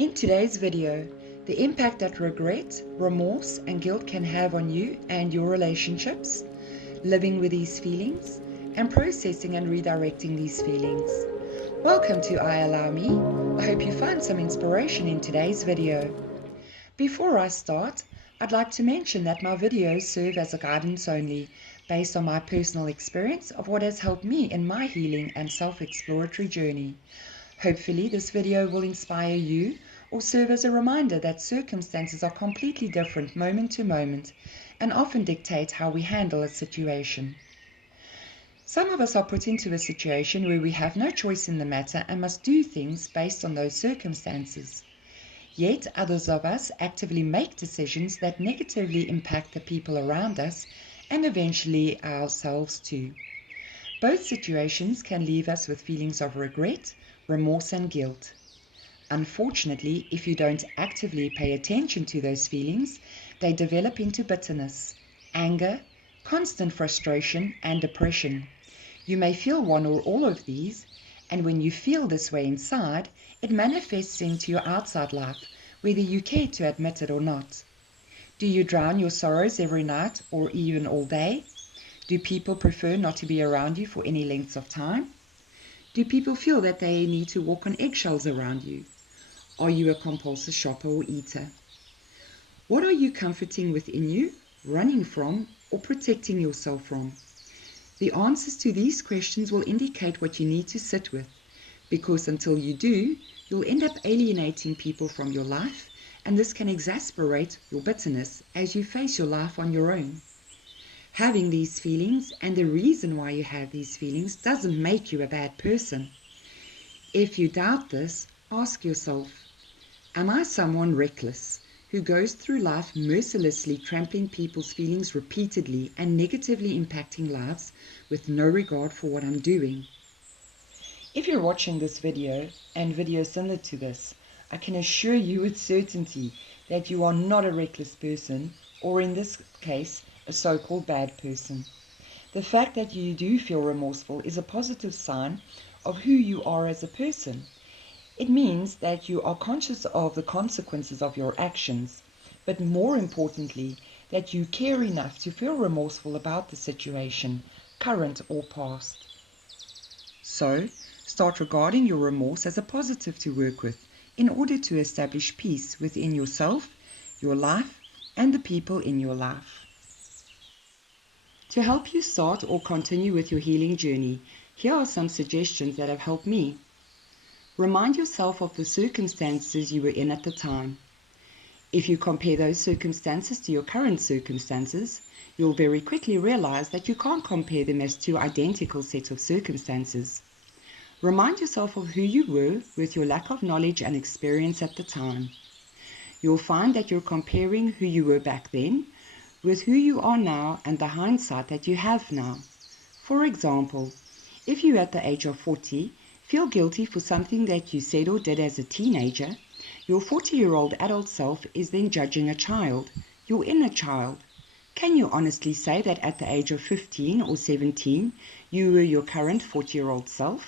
In today's video, the impact that regret, remorse and guilt can have on you and your relationships, living with these feelings, and processing and redirecting these feelings. Welcome to I Allow Me. I hope you find some inspiration in today's video. Before I start, I'd like to mention that my videos serve as a guidance only, based on my personal experience of what has helped me in my healing and self-exploratory journey. Hopefully this video will inspire you or serve as a reminder that circumstances are completely different moment to moment and often dictate how we handle a situation. Some of us are put into a situation where we have no choice in the matter and must do things based on those circumstances. Yet others of us actively make decisions that negatively impact the people around us and eventually ourselves too. Both situations can leave us with feelings of regret, remorse and guilt. Unfortunately, if you don't actively pay attention to those feelings, they develop into bitterness, anger, constant frustration and depression. You may feel one or all of these, and when you feel this way inside, it manifests into your outside life, whether you care to admit it or not. Do you drown your sorrows every night or even all day? Do people prefer not to be around you for any lengths of time? Do people feel that they need to walk on eggshells around you? Are you a compulsive shopper or eater? What are you comforting within you, running from, or protecting yourself from? The answers to these questions will indicate what you need to sit with, because until you do, you'll end up alienating people from your life, and this can exacerbate your bitterness as you face your life on your own. Having these feelings and the reason why you have these feelings doesn't make you a bad person. If you doubt this, ask yourself, am I someone reckless who goes through life mercilessly trampling people's feelings repeatedly and negatively impacting lives with no regard for what I'm doing? If you're watching this video and videos similar to this, I can assure you with certainty that you are not a reckless person, or in this case, a so-called bad person. The fact that you do feel remorseful is a positive sign of who you are as a person. It means that you are conscious of the consequences of your actions, but more importantly, that you care enough to feel remorseful about the situation, current or past. So, start regarding your remorse as a positive to work with in order to establish peace within yourself, your life, and the people in your life. To help you start or continue with your healing journey, here are some suggestions that have helped me. Remind yourself of the circumstances you were in at the time. If you compare those circumstances to your current circumstances, you'll very quickly realize that you can't compare them as two identical sets of circumstances. Remind yourself of who you were with your lack of knowledge and experience at the time. You'll find that you're comparing who you were back then with who you are now and the hindsight that you have now. For example, if you at the age of 40 feel guilty for something that you said or did as a teenager, your 40-year-old adult self is then judging a child, your inner child. Can you honestly say that at the age of 15 or 17 you were your current 40-year-old self?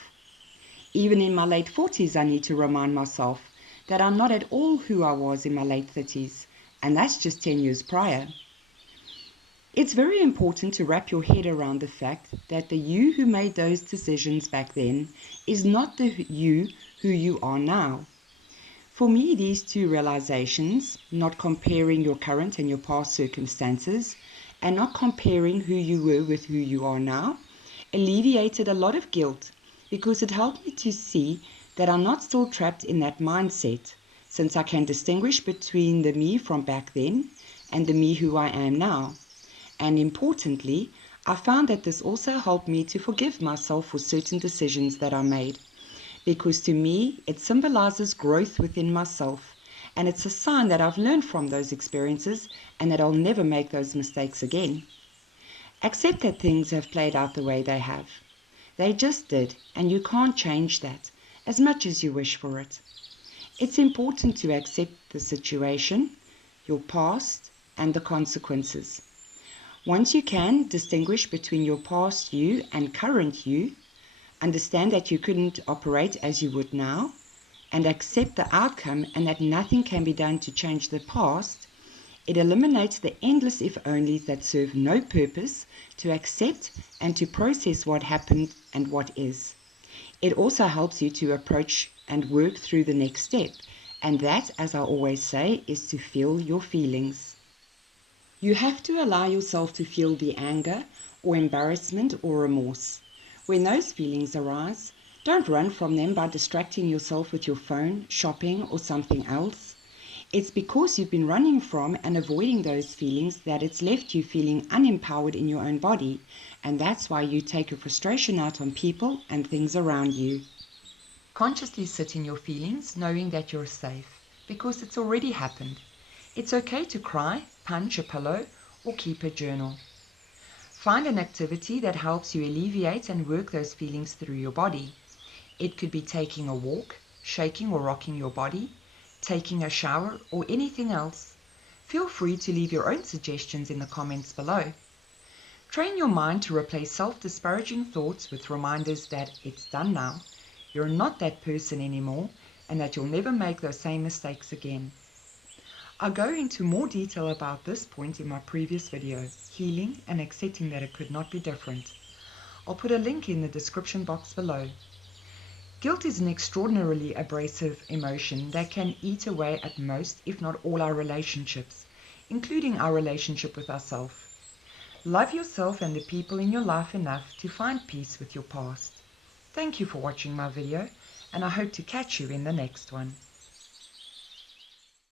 Even in my late 40s, I need to remind myself that I'm not at all who I was in my late 30s, and that's just 10 years prior. It's very important to wrap your head around the fact that the you who made those decisions back then is not the you who you are now. For me, these two realizations, not comparing your current and your past circumstances, and not comparing who you were with who you are now, alleviated a lot of guilt, because it helped me to see that I'm not still trapped in that mindset, since I can distinguish between the me from back then and the me who I am now. And importantly, I found that this also helped me to forgive myself for certain decisions that I made, because to me it symbolizes growth within myself, and it's a sign that I've learned from those experiences and that I'll never make those mistakes again. Accept that things have played out the way they have. They just did, and you can't change that, as much as you wish for it. It's important to accept the situation, your past, and the consequences. Once you can distinguish between your past you and current you, understand that you couldn't operate as you would now, and accept the outcome and that nothing can be done to change the past, it eliminates the endless if-onlys that serve no purpose to accept and to process what happened and what is. It also helps you to approach and work through the next step, and that, as I always say, is to feel your feelings. You have to allow yourself to feel the anger or embarrassment or remorse. When those feelings arise, don't run from them by distracting yourself with your phone, shopping, or something else. It's because you've been running from and avoiding those feelings that it's left you feeling unempowered in your own body, and that's why you take your frustration out on people and things around you. Consciously sit in your feelings, knowing that you're safe, because it's already happened. It's okay to cry, punch a pillow, or keep a journal. Find an activity that helps you alleviate and work those feelings through your body. It could be taking a walk, shaking or rocking your body, taking a shower, or anything else. Feel free to leave your own suggestions in the comments below. Train your mind to replace self-disparaging thoughts with reminders that it's done now, you're not that person anymore, and that you'll never make those same mistakes again. I'll go into more detail about this point in my previous video, healing and accepting that it could not be different. I'll put a link in the description box below. Guilt is an extraordinarily abrasive emotion that can eat away at most, if not all, our relationships, including our relationship with ourselves. Love yourself and the people in your life enough to find peace with your past. Thank you for watching my video, and I hope to catch you in the next one.